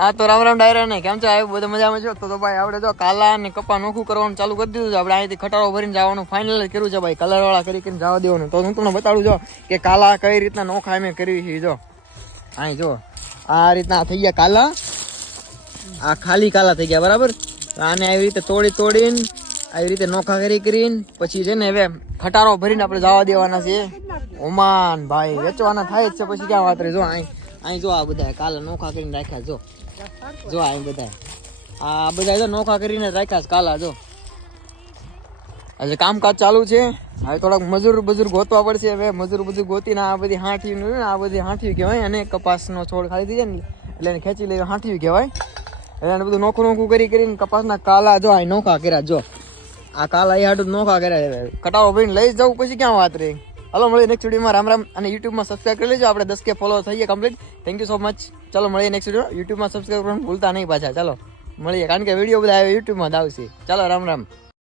હા તો રામ રામ ડાયરા ને કેમ છે આવ્યું બધા મજામાં છો? તો ભાઈ આપણે જો કાલા અને કપા નોખું કરવાનું ચાલુ કરી દીધું છે. આપણે અહીંથી ખટારો ભરીને જવાનું ફાઇનલ કર્યું છે ભાઈ, કલર વાળા કરીને જવા દેવાનું. તો હું તમને બતાડું જો કે કાલા કઈ રીતના નોખા અમે કરવી છે. જો અહીં જો આ રીતના થઈ ગયા કાલા, આ ખાલી કાલા થઈ ગયા બરાબર. આને આવી રીતે તોડીને આવી રીતે નોખા કરીને પછી છે ને હવે ખટારો ભરીને આપણે જવા દેવાના છે ઓમાન ભાઈ. વેચવાના થાય જ છે પછી ક્યાં વાત રહી. જો અહીં જો આ બધા કાલા નોખા કરીને રાખ્યા. જો અહીં બધા આ બધા જો નોખા કરીને રાખ્યા છે કાલા. જો આજે કામકાજ ચાલુ છે. હવે થોડાક મજૂર ગોતવા પડશે. હવે મજૂર ગોતીને આ બધી હાંઠિયું, આ બધી હાંઠિયું કહેવાય. અને કપાસનો છોડ ખાલી થઈ જાય ને એટલે એને ખેંચી લઈ હાંઠિયું કહેવાય. એટલે એને બધું નોખું કરીને કપાસના કાલા જો અહીં નોખા કર્યા. જો આ કાલા એ હાટું નોખા કર્યા. કટારો ભરીને લઈ જવું પછી ક્યાં વાત રહી. હલો મળીએ નેક્સ્ટ વિડીયોમાં. રામ રામ. અને યુટ્યુબમાં સબસ્ક્રાઈબ કરી લેજો. આપણે 10K ફોલો થઈએ complete. Thank you so much. ચાલો મળીએ નેક્સ્ટ વિડીયો. યુટ્યુબમાં સબસ્ક્રાઈબ કરવાનું ભૂલતા નહીં પાછા. ચાલો મળીએ, કારણ કે વિડીયો બધા યુટ્યુબમાં જ આવશે. ચાલો રામ રામ.